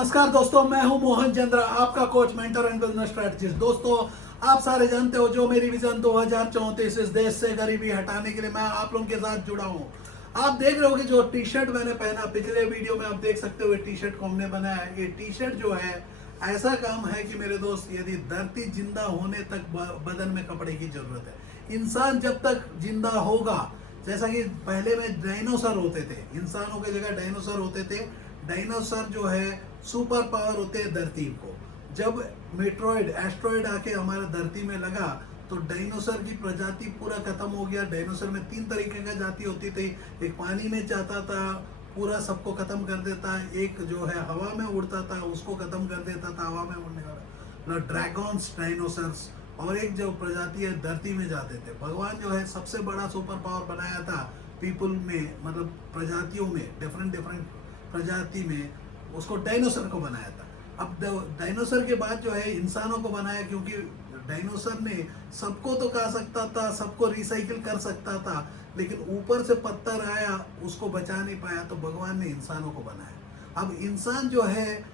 नमस्कार दोस्तों, मैं हूं मोहन चंद्र, आपका coach, mentor and business strategist. दोस्तों, आप सारे जानते हो जो मेरी विजन 2034 इस देश से गरीबी हटाने के लिए मैं आप लोगों के साथ जुड़ा हूं। आप देख रहे हो कि जो टी शर्ट मैंने पहना, पिछले वीडियो में आप देख सकते हो, ये टी शर्ट को हमने बनाया है। ये टी शर्ट जो है ऐसा काम है कि मेरे दोस्त, यदि धरती जिंदा होने तक बदन में कपड़े की जरूरत है। इंसान जब तक जिंदा होगा, जैसा कि पहले में डायनासोर होते थे, इंसानों की जगह डायनासोर होते थे। डायनासोर जो है सुपर पावर होते हैं धरती को। जब मेट्रॉइड एस्ट्रॉइड आके हमारे धरती में लगा तो डायनासोर की प्रजाति पूरा खत्म हो गया। डायनासोर में 3 तरीके का जाति होती थी। एक पानी में जाता था, पूरा सबको खत्म कर देता। एक जो है हवा में उड़ता था, उसको खत्म कर देता था, हवा में उड़ने वाला ड्रैगन्स, डायनासोर्स। और एक जो प्रजाति है धरती में जाते थे। भगवान जो है सबसे बड़ा सुपर पावर बनाया था पीपल में, मतलब प्रजातियों में, डिफरेंट डिफरेंट प्रजाति में उसको डायनासोर को बनाया था। अब डायनासोर के बाद जो है इंसानों को बनाया, क्योंकि डायनासोर ने सबको तो खा सकता था, सबको रिसाइकिल कर सकता था, लेकिन ऊपर से पत्थर आया, उसको बचा नहीं पाया, तो भगवान ने इंसानों को बनाया। अब इंसान जो है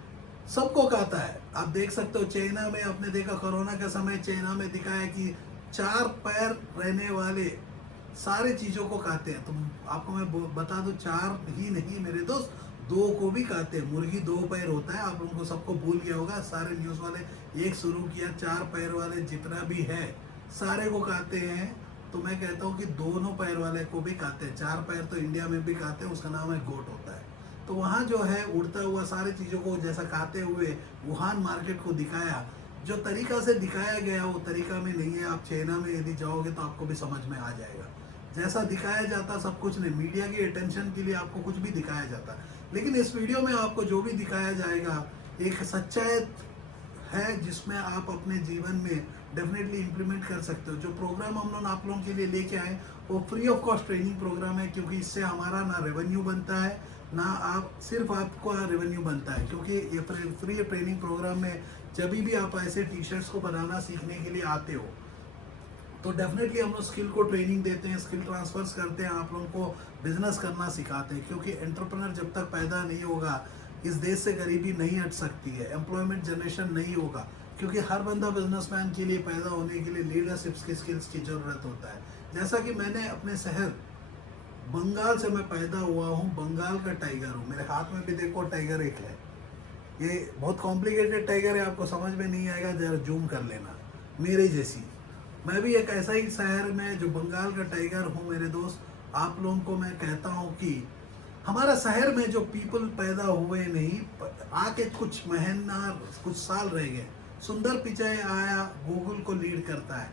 सबको खाता है। आप देख सकते हो चाइना में, आपने देखा कोरोना के समय चाइना में दिखाया कि 4 पैर रहने वाले सारे चीजों को खाते हैं। तो आपको मैं बता दूं, 4 ही नहीं मेरे दोस्त, 2 को भी खाते हैं। मुर्गी 2 पैर होता है, आप लोगों को सबको भूल गया होगा। सारे न्यूज वाले एक शुरू किया, 4 पैर वाले जितना भी है सारे को खाते हैं। तो मैं कहता हूँ कि दोनों पैर वाले को भी खाते हैं। 4 पैर तो इंडिया में भी खाते हैं, उसका नाम है गोट होता है। तो वहाँ जो है उड़ता हुआ सारी चीज़ों को जैसा खाते हुए वुहान मार्केट को दिखाया। जो तरीका से दिखाया गया वो तरीका में नहीं है। आप चाइना में यदि जाओगे तो आपको भी समझ में आ जाएगा। जैसा दिखाया जाता सब कुछ नहीं, मीडिया की अटेंशन के लिए आपको कुछ भी दिखाया जाता। लेकिन इस वीडियो में आपको जो भी दिखाया जाएगा एक सच्चाई है, जिसमें आप अपने जीवन में डेफिनेटली इम्प्लीमेंट कर सकते हो। जो प्रोग्राम हम लोग आप लोगों के लिए लेके आए वो free of cost training program है, क्योंकि इससे हमारा ना रेवेन्यू बनता है, ना आप सिर्फ आपको रेवेन्यू बनता है। क्योंकि ये फ्री ट्रेनिंग प्रोग्राम में जब भी आप ऐसे टी शर्ट्स को बनाना सीखने के लिए आते हो तो डेफिनेटली हम लोग स्किल को ट्रेनिंग देते हैं, स्किल ट्रांसफर्स करते हैं, आप लोगों को बिजनेस करना सिखाते हैं। क्योंकि एंटरप्रेन्योर जब तक पैदा नहीं होगा इस देश से गरीबी नहीं हट सकती है, एम्प्लॉयमेंट जनरेशन नहीं होगा। क्योंकि हर बंदा बिजनेसमैन के लिए पैदा होने के लिए लीडरशिप की स्किल्स की ज़रूरत होता है। जैसा कि मैंने अपने शहर बंगाल से मैं पैदा हुआ हूँ, बंगाल का टाइगर हूँ। मेरे हाथ में भी देखो टाइगर एक है। ये बहुत कॉम्प्लिकेटेड टाइगर है, आपको समझ में नहीं आएगा, जरा जूम कर लेना। मेरे जैसी मैं भी एक ऐसा ही शहर में जो बंगाल का टाइगर हूँ मेरे दोस्त। आप लोगों को मैं कहता हूँ कि हमारा शहर में जो पीपल पैदा हुए नहीं, आके कुछ महीना कुछ साल रह गए। सुंदर पिचाई आया, गूगल को लीड करता है।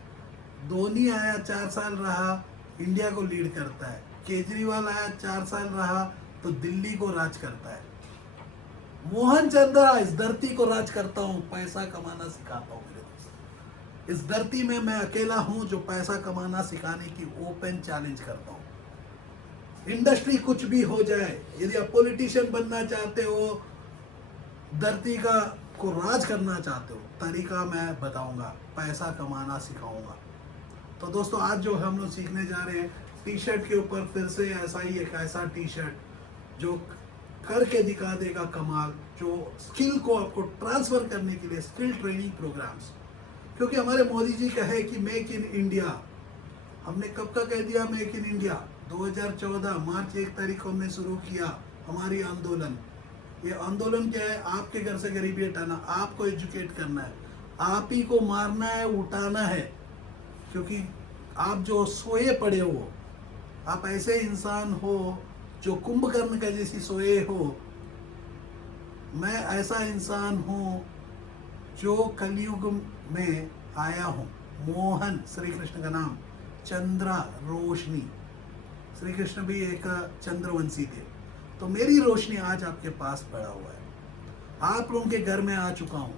धोनी आया, 4 साल रहा, इंडिया को लीड करता है। केजरीवाल आया, 4 साल रहा, तो दिल्ली को राज करता है। मोहन चंद्रा इस धरती को राज करता हूँ, पैसा कमाना सिखाता हूँ मेरे दोस्त। इस धरती में मैं अकेला हूँ जो पैसा कमाना सिखाने की ओपन चैलेंज करता हूँ। इंडस्ट्री कुछ भी हो जाए, यदि आप पॉलिटिशियन बनना चाहते हो, धरती का को राज करना चाहते हो, तरीका मैं बताऊंगा, पैसा कमाना सिखाऊंगा। तो दोस्तों, आज जो हम लोग सीखने जा रहे हैं टी शर्ट के ऊपर, फिर से ऐसा ही एक ऐसा टी शर्ट जो करके दिखा देगा कमाल, जो स्किल को आपको ट्रांसफर करने के लिए स्किल ट्रेनिंग प्रोग्राम्स। क्योंकि हमारे मोदी जी का है कि मेक इन इंडिया। हमने कब का कह दिया मेक इन इंडिया? 2014 मार्च 1 तारीख को हमने शुरू किया हमारी आंदोलन। ये आंदोलन क्या है? आपके घर से गरीबी हटाना, आपको एजुकेट करना है, आप ही को मारना है, उठाना है। क्योंकि आप जो सोए पड़े हो, आप ऐसे इंसान हो जो कुंभकर्ण का जैसी सोए हो। मैं ऐसा इंसान हूँ जो कलयुग में आया हूँ। मोहन श्री कृष्ण का नाम, चंद्रा रोशनी। श्री कृष्ण भी एक चंद्रवंशी थे। तो मेरी रोशनी आज आपके पास पड़ा हुआ है। आप लोगों के घर में आ चुका हूँ,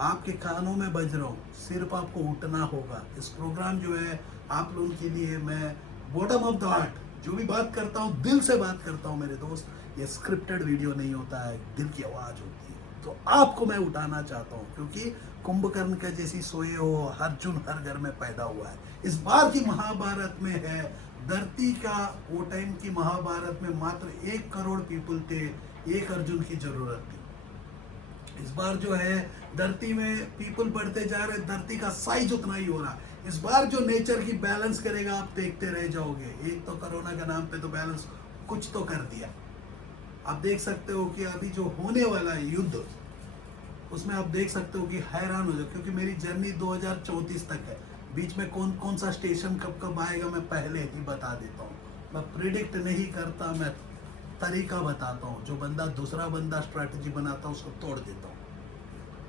आपके कानों में बज रहा हूँ, सिर्फ आपको उठना होगा। इस प्रोग्राम जो है आप लोगों के लिए, मैं बॉटम ऑफ द हार्ट जो भी बात करता हूँ, दिल से बात करता हूँ मेरे दोस्त। ये स्क्रिप्टेड वीडियो नहीं होता है, दिल की आवाज़ होती है। तो आपको मैं उठाना चाहता हूँ, क्योंकि कुंभकर्ण का जैसी सोए हो, अर्जुन हर घर में पैदा हुआ है। इस बार की महाभारत में है, धरती का वो टाइम की महाभारत में मात्र 1 करोड़ पीपल थे, 1 अर्जुन की जरूरत थी। इस बार जो है धरती में पीपल बढ़ते जा रहे, धरती का साइज उतना ही हो रहा। इस बार जो नेचर की बैलेंस करेगा आप देखते रह जाओगे। एक तो कोरोना के नाम पे तो बैलेंस कुछ तो कर दिया। आप देख सकते हो कि अभी जो होने वाला है युद्ध, उसमें आप देख सकते हो कि हैरान हो जाओ, क्योंकि मेरी जर्नी 2034 तक है। बीच में कौन कौन सा स्टेशन कब कब आएगा मैं पहले ही बता देता हूँ। मैं प्रिडिक्ट नहीं करता, मैं तरीका बताता हूँ। जो बंदा दूसरा बंदा स्ट्रैटेजी बनाता हूँ उसको तोड़ देता हूँ।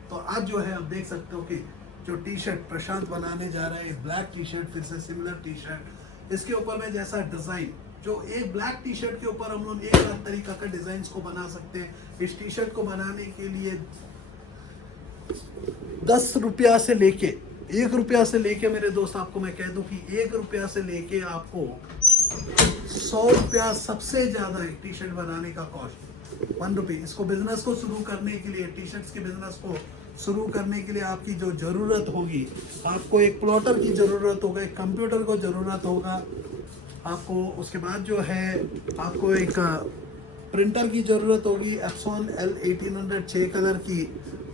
तो आज जो है आप देख सकते हो कि जो टी शर्ट प्रशांत बनाने जा रहा है, ब्लैक टी शर्ट, फिर से सिमिलर टी शर्ट, इसके ऊपर में जैसा डिजाइन, जो एक ब्लैक टी शर्ट के ऊपर हम लोग एक अलग तरीका का डिजाइन को बना सकते हैं। इस टी शर्ट को बनाने के लिए 10 रुपया से लेके 1 रुपया से लेके मेरे दोस्त आपको मैं कह दूं कि 1 रुपया से लेके आपको 100 रुपया सबसे ज्यादा एक टी शर्ट बनाने का कॉस्ट, 1 रुपये। इसको बिजनेस को शुरू करने के लिए, टी शर्ट्स के बिजनेस को शुरू करने के लिए आपकी जो जरूरत होगी, आपको एक प्लॉटर की जरूरत होगा, एक कंप्यूटर को जरूरत होगा आपको। उसके बाद जो है आपको एक प्रिंटर की जरूरत होगी, एप्सॉन L1800 6 कलर की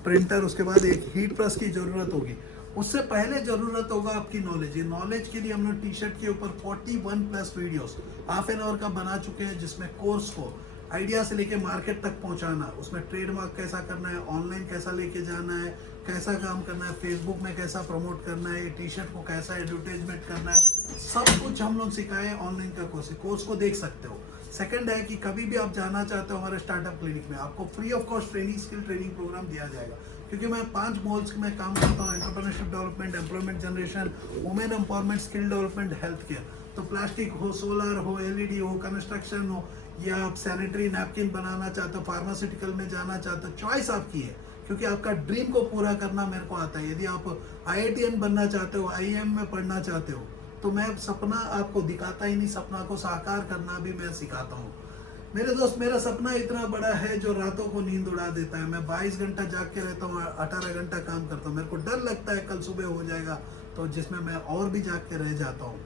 प्रिंटर। उसके बाद एक हीट प्रेस की जरूरत होगी। उससे पहले जरूरत होगा आपकी नॉलेज। ये नॉलेज के लिए हम लोग टी शर्ट के ऊपर 41+ वीडियोस हाफ एन आवर का बना चुके हैं, जिसमें कोर्स को आइडिया से लेके मार्केट तक पहुंचाना, उसमें ट्रेडमार्क कैसा करना है, ऑनलाइन कैसा लेके जाना है, कैसा काम करना है, फेसबुक में कैसा प्रमोट करना है, टी शर्ट को कैसा एडवर्टाइजमेंट करना है, सब कुछ हम लोग सिखाए ऑनलाइन का कोर्स को देख सकते हो। सेकंड है कि कभी भी आप जाना चाहते हो हमारे स्टार्टअप क्लिनिक में, आपको free of cost skill training program दिया जाएगा। क्योंकि मैं 5 मॉल्स में काम करता हूँ, entrepreneurship development, employment generation, women empowerment, skill development, health care. तो प्लास्टिक हो, सोलर हो, LED हो, कंस्ट्रक्शन हो, या आप सैनिटरी नैपकिन बनाना चाहते हो, फार्मास्यूटिकल में जाना चाहते हो, चॉइस आपकी है। क्योंकि आपका ड्रीम को पूरा करना मेरे को आता है। यदि आप IITN बनना चाहते हो, IIM में पढ़ना चाहते हो, तो मैं सपना आपको दिखाता ही नहीं, सपना को साकार करना भी मैं सिखाता हूँ। मेरे दोस्त, मेरा सपना इतना बड़ा है जो रातों को नींद उड़ा देता है। मैं 22 घंटा जाग के रहता हूँ, 18 घंटा काम करता हूँ। मेरे को डर लगता है कल सुबह हो जाएगा, तो जिसमें मैं और भी जाग के रह जाता हूँ।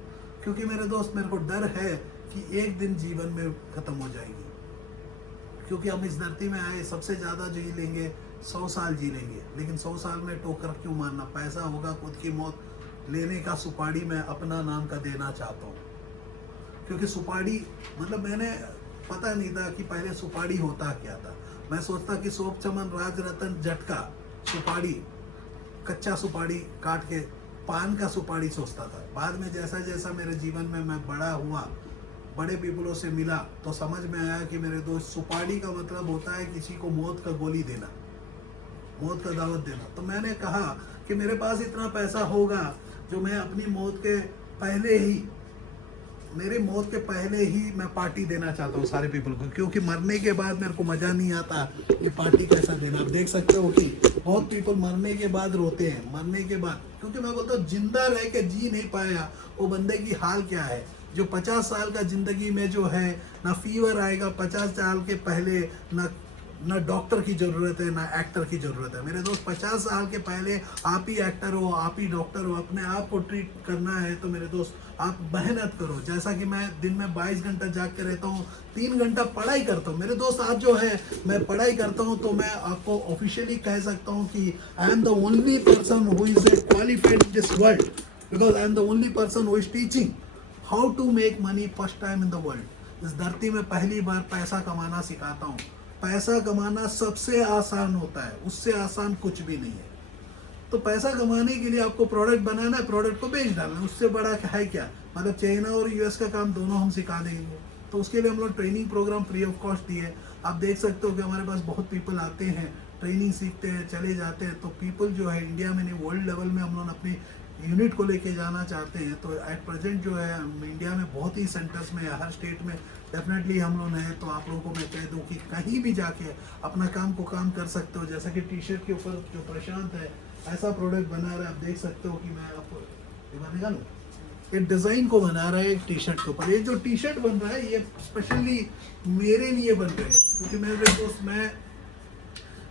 क्योंकि मेरे दोस्त, मेरे को डर है कि एक दिन जीवन में खत्म हो जाएगी। क्योंकि हम इस धरती में आए, सबसे ज़्यादा जी लेंगे 100 साल जी लेंगे, लेकिन 100 साल में ठोकर क्यों मारना। पैसा होगा, खुद की मौत लेने का सुपारी मैं अपना नाम का देना चाहता हूँ। क्योंकि सुपारी मतलब मैंने पता नहीं था कि पहले सुपारी होता क्या था। मैं सोचता कि सोप चमन राज रतन झटका सुपारी, कच्चा सुपारी काट के पान का सुपारी सोचता था। बाद में जैसा जैसा मेरे जीवन में मैं बड़ा हुआ, बड़े पीपलों से मिला, तो समझ में आया कि मेरे दोस्त, सुपारी का मतलब होता है किसी को मौत का गोली देना, मौत का दावत देना। तो मैंने कहा कि मेरे पास इतना पैसा होगा जो मैं अपनी मौत के पहले ही, मेरी मौत के पहले ही मैं पार्टी देना चाहता हूँ सारे पीपल को। क्योंकि मरने के बाद मेरे को मज़ा नहीं आता कि पार्टी कैसा देना। आप देख सकते हो कि बहुत पीपल मरने के बाद रोते हैं, मरने के बाद। क्योंकि मैं बोलता हूँ जिंदा रह के जी नहीं पाया वो बंदे की हाल क्या है। जो 50 साल का जिंदगी में जो है ना फीवर आएगा 50 साल के पहले, ना डॉक्टर की ज़रूरत है, ना एक्टर की ज़रूरत है। मेरे दोस्त, 50 साल के पहले आप ही एक्टर हो, आप ही डॉक्टर हो। अपने आप को ट्रीट करना है तो मेरे दोस्त आप मेहनत करो। जैसा कि मैं दिन में 22 घंटा जाग के रहता हूँ, 3 घंटा पढ़ाई करता हूँ। मेरे दोस्त, आज जो है मैं पढ़ाई करता हूँ, तो मैं आपको ऑफिशियली कह सकता हूँ कि I am the only person who is a qualified in this world, because I am the only person who is teaching how to make money first time in the world. इस धरती में पहली बार पैसा कमाना सिखाता हूँ। पैसा कमाना सबसे आसान होता है, उससे आसान कुछ भी नहीं है। तो पैसा कमाने के लिए आपको प्रोडक्ट बनाना है, प्रोडक्ट को बेच डालना है, उससे बड़ा है क्या। मतलब चाइना और US का काम दोनों हम सिखा देंगे। तो उसके लिए हम लोग training program free of cost दिए। आप देख सकते हो कि हमारे पास बहुत पीपल आते हैं, ट्रेनिंग सीखते हैं, चले जाते हैं। तो पीपल जो है इंडिया में नहीं, वर्ल्ड लेवल में हम लोग अपनी यूनिट को लेके जाना चाहते हैं। तो एट प्रेजेंट जो है इंडिया में बहुत ही सेंटर्स में, हर स्टेट में डेफिनेटली हम लोग हैं। तो आप लोगों को मैं कह दूं कि कहीं भी जाके अपना काम को काम कर सकते हो। जैसा कि टी शर्ट के ऊपर जो प्रशांत है ऐसा प्रोडक्ट बना रहा है, आप देख सकते हो कि मैं आपको ये बनेगा ना, ये डिज़ाइन को बना रहा है एक टी शर्ट के ऊपर। ये जो टी शर्ट बन रहा है ये स्पेशली मेरे लिए बन रहे हैं। क्योंकि मेरे दोस्त, मैं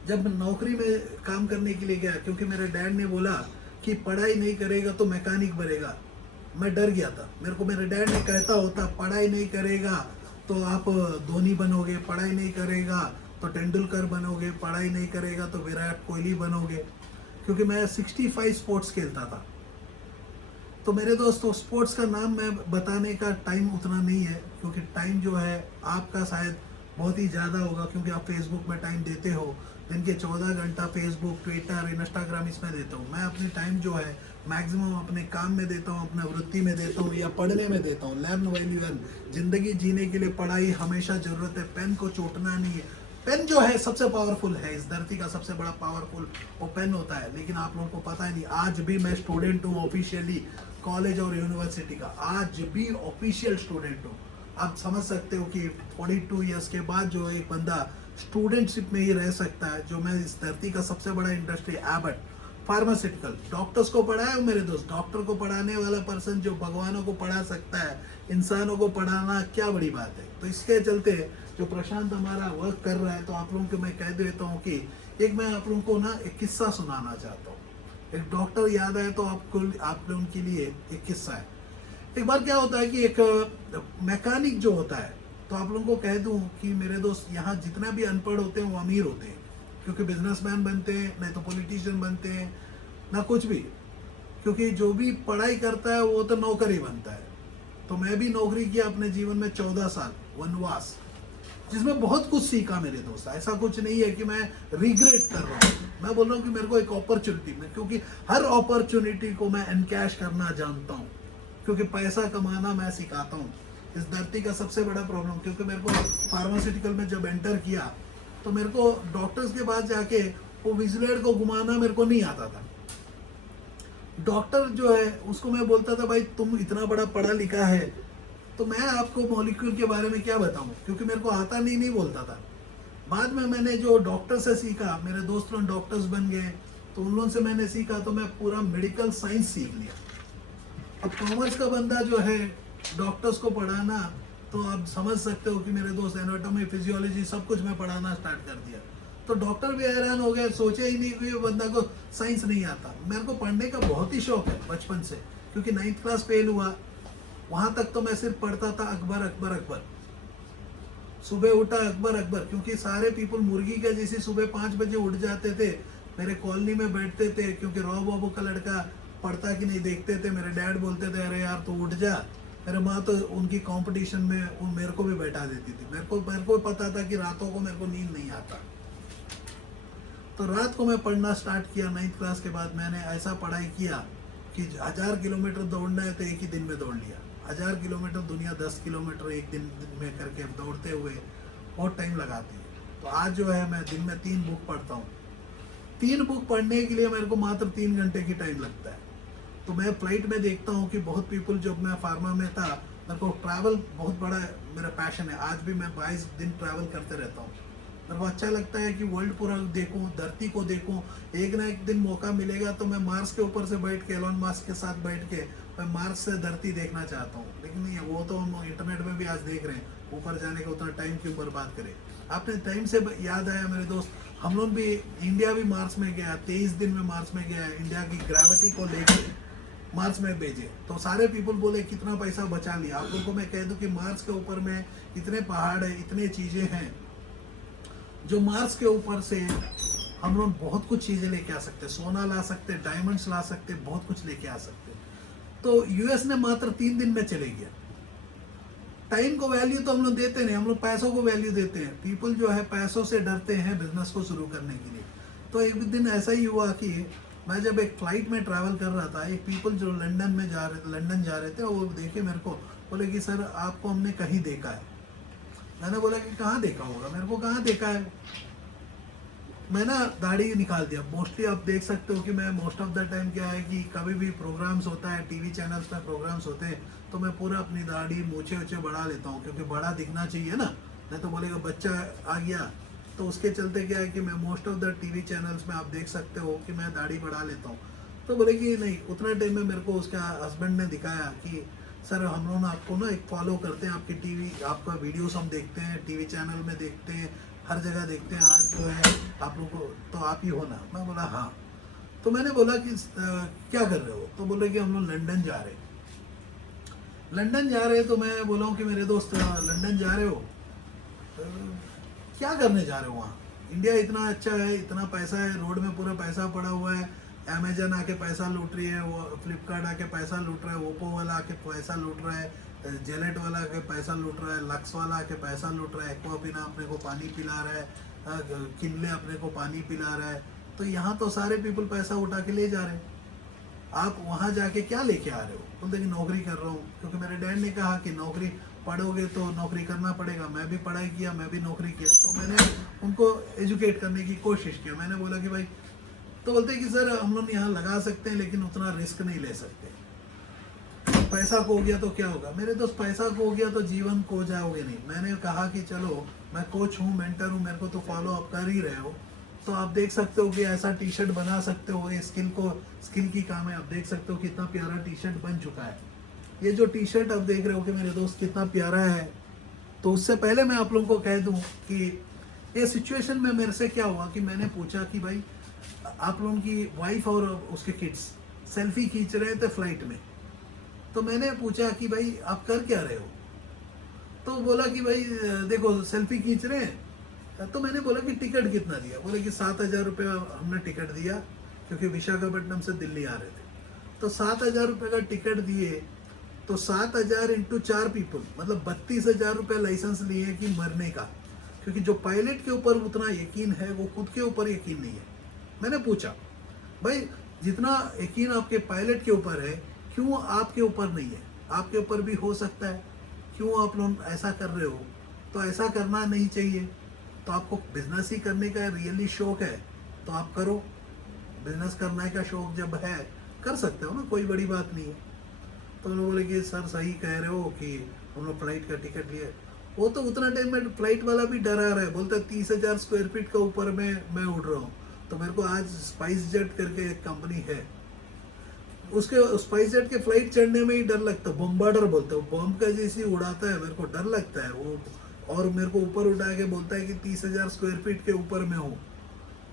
जब नौकरी में काम करने के लिए गया, क्योंकि मेरे डैड ने बोला कि पढ़ाई नहीं करेगा तो मैकेनिक बनेगा, मैं डर गया था। मेरे को मेरे डैड ने कहता होता पढ़ाई नहीं करेगा तो आप धोनी बनोगे, पढ़ाई नहीं करेगा तो तेंदुलकर बनोगे, पढ़ाई नहीं करेगा तो विराट कोहली बनोगे। क्योंकि मैं 65 स्पोर्ट्स खेलता था। तो मेरे दोस्तों, स्पोर्ट्स का नाम मैं बताने का टाइम उतना नहीं है, क्योंकि टाइम जो है आपका शायद बहुत ही ज़्यादा होगा, क्योंकि आप फेसबुक में टाइम देते हो। दिन के 14 घंटा फेसबुक, ट्विटर, इंस्टाग्राम इसमें देता हूँ। मैं अपनी टाइम जो है मैक्सिमम अपने काम में देता हूँ, अपने वृत्ति में देता हूँ, या पढ़ने में देता हूँ। Learn while you earn. जिंदगी जीने के लिए पढ़ाई हमेशा ज़रूरत है। पेन को चोटना नहीं है। पेन जो है सबसे पावरफुल है, इस धरती का सबसे बड़ा पावरफुल वो पेन होता है। लेकिन आप लोगों को पता ही नहीं। आज भी मैं स्टूडेंट हूँ ऑफिशियली कॉलेज और यूनिवर्सिटी का, आज भी ऑफिशियल स्टूडेंट हूँ। आप समझ सकते हो कि 42 ईयर्स के बाद जो एक बंदा स्टूडेंटशिप में ही रह सकता है। जो मैं इस धरती का सबसे बड़ा इंडस्ट्री एबट फार्मास्यूटिकल, डॉक्टर्स को पढ़ाया हूँ मेरे दोस्त। डॉक्टर को पढ़ाने वाला पर्सन जो भगवानों को पढ़ा सकता है, इंसानों को पढ़ाना क्या बड़ी बात है। तो इसके चलते जो प्रशांत हमारा वर्क कर रहा है, तो आप लोगों को मैं कह देता हूँ कि एक मैं आप लोगों को ना एक किस्सा सुनाना चाहता हूँ। एक डॉक्टर याद आए तो आपको, आप लोगों के लिए एक किस्सा है। एक बार क्या होता है कि एक मैकेनिक जो होता है, तो आप लोगों को कह दूं कि मेरे दोस्त, यहाँ जितना भी अनपढ़ होते हैं वो अमीर होते हैं, क्योंकि बिजनेसमैन बनते हैं, नहीं तो पॉलिटिशियन बनते हैं, ना कुछ भी। क्योंकि जो भी पढ़ाई करता है वो तो नौकर ही बनता है। तो मैं भी नौकरी किया अपने जीवन में 14 साल वनवास, जिसमें बहुत कुछ सीखा मेरे दोस्त। ऐसा कुछ नहीं है कि मैं रिग्रेट कर रहा हूँ। मैं बोल रहा हूँ कि मेरे को एक अपॉर्चुनिटी में, क्योंकि हर अपॉर्चुनिटी को मैं एनकैश करना जानता हूँ, क्योंकि पैसा कमाना मैं सिखाता हूँ। इस धरती का सबसे बड़ा प्रॉब्लम, क्योंकि मेरे को फार्मास्यूटिकल में जब एंटर किया, तो मेरे को डॉक्टर्स के पास जाके वो विजिलेट को घुमाना मेरे को नहीं आता था। डॉक्टर जो है उसको मैं बोलता था, भाई तुम इतना बड़ा पढ़ा लिखा है, तो मैं आपको मॉलिक्यूल के बारे में क्या बताऊं, क्योंकि मेरे को आता नहीं बोलता था। बाद में मैंने जो डॉक्टर से सीखा, मेरे दोस्त लोग डॉक्टर्स बन गए, तो उन लोगों से मैंने सीखा, तो मैं पूरा मेडिकल साइंस सीख लिया। अब कॉमर्स का बंदा जो है डॉक्टर्स को पढ़ाना, तो आप समझ सकते हो कि मेरे दोस्त एनाटॉमी, फिजियोलॉजी सब कुछ मैं पढ़ाना स्टार्ट कर दिया। तो डॉक्टर भी हैरान हो गए, सोचे ही नहीं कि ये बंदा को साइंस नहीं आता। मेरे को पढ़ने का बहुत ही शौक है बचपन से, क्योंकि 9th क्लास फेल हुआ, वहां तक तो मैं सिर्फ पढ़ता था अकबर अकबर अकबर। सुबह उठा अकबर अकबर, क्योंकि सारे पीपल मुर्गी के जैसे सुबह 5 बजे उठ जाते थे, मेरे कॉलोनी में बैठते थे, क्योंकि राव बाबू का लड़का पढ़ता कि नहीं देखते थे। मेरे डैड बोलते थे, अरे यार तू उठ जा। मेरे माँ तो उनकी कंपटीशन में मेरे को भी बैठा देती थी। मेरे को पता था कि रातों को मेरे को नींद नहीं आता, तो रात को मैं पढ़ना स्टार्ट किया। 9th क्लास के बाद मैंने ऐसा पढ़ाई किया कि 1000 किलोमीटर दौड़ना है तो एक ही दिन में दौड़ लिया। 1000 किलोमीटर, दुनिया 10 किलोमीटर एक दिन में करके दौड़ते हुए बहुत टाइम लगाती है। तो आज जो है मैं दिन में 3 बुक पढ़ता हूँ। 3 बुक पढ़ने के लिए मेरे को मात्र 3 घंटे की टाइम लगता है। तो मैं फ्लाइट में देखता हूँ कि बहुत पीपल, जब मैं फार्मा में था, मेरे को ट्रैवल बहुत बड़ा मेरा पैशन है। आज भी मैं 22 दिन ट्रैवल करते रहता हूँ। मेरे को अच्छा लगता है कि वर्ल्ड पूरा देखूं, धरती को देखूं। एक ना एक दिन मौका मिलेगा तो मैं मार्स के ऊपर से बैठ के, एलोन मस्क के साथ बैठ के मैं मार्स से धरती देखना चाहता हूँ। लेकिन नहीं, वो तो हम इंटरनेट में भी आज देख रहे हैं। ऊपर जाने का उतना टाइम क्यों बर्बाद करें। आपने टाइम से याद आया मेरे दोस्त, हम लोग भी, इंडिया भी मार्स में गया, 23 दिन में मार्स में गया। इंडिया की ग्रेविटी को लेकर मार्स में भेजे, तो सारे पीपल बोले कितना पैसा बचा लिया। आप लोगों को मैं कह दूं कि मार्स के ऊपर में इतने पहाड़ है, इतने चीजें हैं, जो मार्स के ऊपर से हम लोग बहुत कुछ चीजें लेके आ सकते हैं। सोना ला सकते, डायमंड्स ला सकते, बहुत कुछ लेके आ सकते। तो यूएस ने मात्र 3 दिन में चले गया। टाइम को वैल्यू तो हम लोग देते नहीं, हम लोग पैसों को वैल्यू देते हैं। पीपल जो है पैसों से डरते हैं बिजनेस को शुरू करने के लिए। तो एक दिन ऐसा ही हुआ कि मैं जब एक फ्लाइट में ट्रैवल कर रहा था, एक पीपल जो लंदन जा रहे थे, वो देखे मेरे को, बोले कि सर आपको हमने कहीं देखा है। मैंने बोला कि कहाँ देखा होगा, मेरे को कहाँ देखा है। मैं ना दाढ़ी निकाल दिया। मोस्टली आप देख सकते हो कि मैं मोस्ट ऑफ द टाइम क्या है कि कभी भी प्रोग्राम्स होता है, टीवी चैनल्स में प्रोग्राम्स होते हैं, तो मैं पूरा अपनी दाढ़ी मूछे उछे बढ़ा लेता हूँ, क्योंकि बड़ा दिखना चाहिए ना। नहीं तो बोलेगा बच्चा आ गया। तो उसके चलते क्या है कि मैं most of the TV channels में आप देख सकते हो कि मैं दाढ़ी बढ़ा लेता हूँ। तो बोले कि नहीं, उतना टाइम में मेरे को उसका हस्बैंड ने दिखाया कि सर हम लोग आपको ना एक फॉलो करते हैं, आपकी टीवी, आपका वीडियोस हम देखते हैं, टीवी चैनल में देखते हैं, हर जगह देखते हैं। आज जो है आप लोग को, तो आप ही हो ना। मैं बोला हाँ। तो मैंने बोला कि क्या कर रहे हो, तो बोले कि हम लोग लंदन जा रहे हैं। लंदन जा रहे हैं, तो मैं बोला हूँ कि मेरे दोस्त लंदन जा रहे हो, क्या करने जा रहे हो वहाँ? इंडिया इतना अच्छा है, इतना पैसा है, रोड में पूरा पैसा पड़ा हुआ है। अमेजन आके पैसा लूट रही है, वो फ्लिपकार्ट आके पैसा लूट रहा है, ओप्पो वाला आके पैसा लूट रहा है, जेलेट वाला आके पैसा लूट रहा है, लक्स वाला आके पैसा लूट रहा है, एक्वाबिना अपने को पानी पिला रहा है, किनले अपने को पानी पिला रहा है। तो यहाँ तो सारे पीपल पैसा उठा के ले जा रहे हैं। आप वहाँ जाके क्या लेके आ रहे हो? बोलते कि नौकरी कर रहा हूँ, क्योंकि मेरे डैड ने कहा कि नौकरी पढ़ोगे तो नौकरी करना पड़ेगा। मैं भी पढ़ाई किया, मैं भी नौकरी किया, तो मैंने उनको एजुकेट करने की कोशिश किया। मैंने बोला कि भाई, तो बोलते कि सर हम लोग यहाँ लगा सकते हैं लेकिन उतना रिस्क नहीं ले सकते। पैसा खो गया तो क्या होगा? मेरे दोस्त, पैसा खो गया तो जीवन खो जाओगे नहीं। मैंने कहा कि चलो, मैं कोच हूँ, मेंटर हूँ, मेरे को तो फॉलो अप कर ही रहे हो, तो आप देख सकते हो कि ऐसा टी शर्ट बना सकते हो। ये स्किल की काम है। आप देख सकते हो कितना प्यारा टी शर्ट बन चुका है। ये जो टी शर्ट आप देख रहे हो कि मेरे दोस्त कितना प्यारा है। तो उससे पहले मैं आप लोगों को कह दूं कि ये सिचुएशन में मेरे से क्या हुआ कि मैंने पूछा कि भाई, आप लोगों की वाइफ और उसके किड्स सेल्फी खींच रहे थे फ्लाइट में। तो मैंने पूछा कि भाई आप कर क्या रहे हो? तो बोला कि भाई देखो सेल्फी खींच रहे हैं। तो मैंने बोला कि टिकट कितना दिया? बोले कि 7,000 रुपया हमने टिकट दिया, क्योंकि विशाखापट्टनम से दिल्ली आ रहे थे। तो 7,000 रुपये का टिकट दिए, तो 7,000 इंटू 4 पीपल, मतलब 32,000 रुपये लाइसेंस लिए कि मरने का। क्योंकि जो पायलट के ऊपर उतना यकीन है, वो खुद के ऊपर यकीन नहीं है। मैंने पूछा, भाई जितना यकीन आपके पायलट के ऊपर है, क्यों आपके ऊपर नहीं है? आपके ऊपर भी हो सकता है, क्यों आप लोग ऐसा कर रहे हो? तो ऐसा करना नहीं चाहिए। तो आपको बिजनेस ही करने का रियली शौक है तो आप करो। बिजनेस करने का शौक जब है, कर सकते हो ना, कोई बड़ी बात नहीं है। तो उन्होंने बोले कि सर सही कह रहे हो कि हम लोग फ्लाइट का टिकट लिए। वो तो उतना टाइम में फ्लाइट वाला भी डरा रहा है, बोलता है 30,000 स्क्वायर फीट का ऊपर में मैं उड़ रहा हूँ। तो मेरे को आज स्पाइस जेट करके एक कंपनी है, उसके स्पाइस जेट के फ्लाइट चढ़ने में ही डर लगता है। बम्बार्डर बोलते हैं, बम का जैसे उड़ाता है, मेरे को डर लगता है वो। और मेरे को ऊपर उठा के बोलता है कि 30,000 स्क्वायर फीट के ऊपर में हूँ।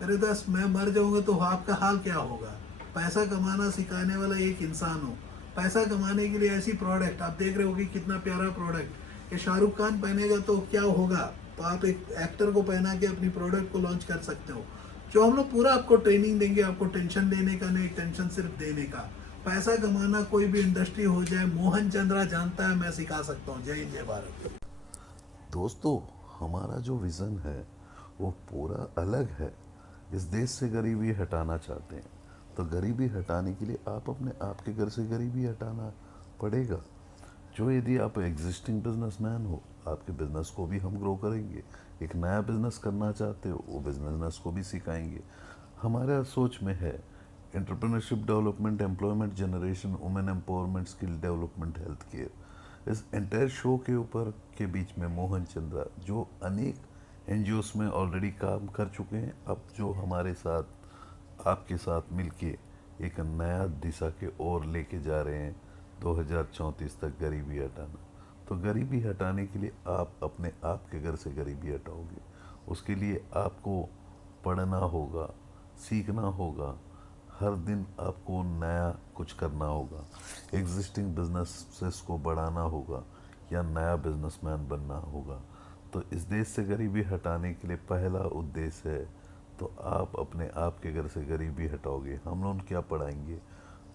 मेरे दोस्त, मैं मर जाऊंगा तो आपका हाल क्या होगा? पैसा कमाना सिखाने वाला एक इंसान हो। पैसा कमाने के लिए ऐसी प्रोडक्ट आप देख रहे हो कि कितना प्यारा प्रोडक्ट, ये शाहरुख खान पहनेगा तो क्या होगा? तो आप एक एक्टर को पहना के अपनी प्रोडक्ट को लॉन्च कर सकते हो। जो हम लोग पूरा आपको ट्रेनिंग देंगे, आपको टेंशन देने का नहीं, टेंशन सिर्फ देने का। पैसा कमाना कोई भी इंडस्ट्री हो जाए, मोहन चंद्रा जानता है, मैं सिखा सकता हूँ। जय हिंद, जय भारत। दोस्तों, हमारा जो विज़न है वो पूरा अलग है। इस देश से गरीबी हटाना चाहते हैं, तो गरीबी हटाने के लिए आप अपने आपके घर से गरीबी हटाना पड़ेगा। जो यदि आप एग्जिस्टिंग बिजनेसमैन हो, आपके बिजनेस को भी हम ग्रो करेंगे। एक नया बिजनेस करना चाहते हो, वो बिजनेस को भी सिखाएंगे। हमारा सोच में है entrepreneurship development, employment generation, women empowerment, skill development, health care. इस एंटायर शो के ऊपर के बीच में मोहन चंद्रा, जो अनेक एनजीओस में ऑलरेडी काम कर चुके हैं, अब जो हमारे साथ आपके साथ मिलके एक नया दिशा के ओर लेके जा रहे हैं 2034 तक गरीबी हटाना। तो गरीबी हटाने के लिए आप अपने आप के घर से गरीबी हटाओगे। उसके लिए आपको पढ़ना होगा, सीखना होगा, हर दिन आपको नया कुछ करना होगा, एग्जिस्टिंग बिजनेसेस को बढ़ाना होगा या नया बिजनेसमैन बनना होगा। तो इस देश से गरीबी हटाने के लिए पहला उद्देश्य है, तो आप अपने आप के घर से गरीबी हटाओगे। हम लोग क्या पढ़ाएंगे?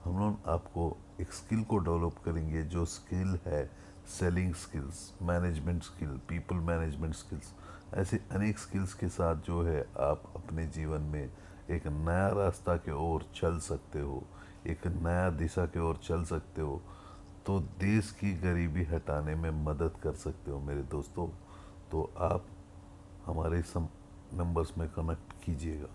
हम लोग आपको एक स्किल को डेवलप करेंगे, जो स्किल है selling skills, management skill, people management skills. ऐसे अनेक स्किल्स के साथ जो है आप अपने जीवन में एक नया रास्ता के ओर चल सकते हो, एक नया दिशा के ओर चल सकते हो, तो देश की गरीबी हटाने में मदद कर सकते हो मेरे दोस्तों। तो आप हमारे सम नंबर्स में कनेक्ट कीजिएगा।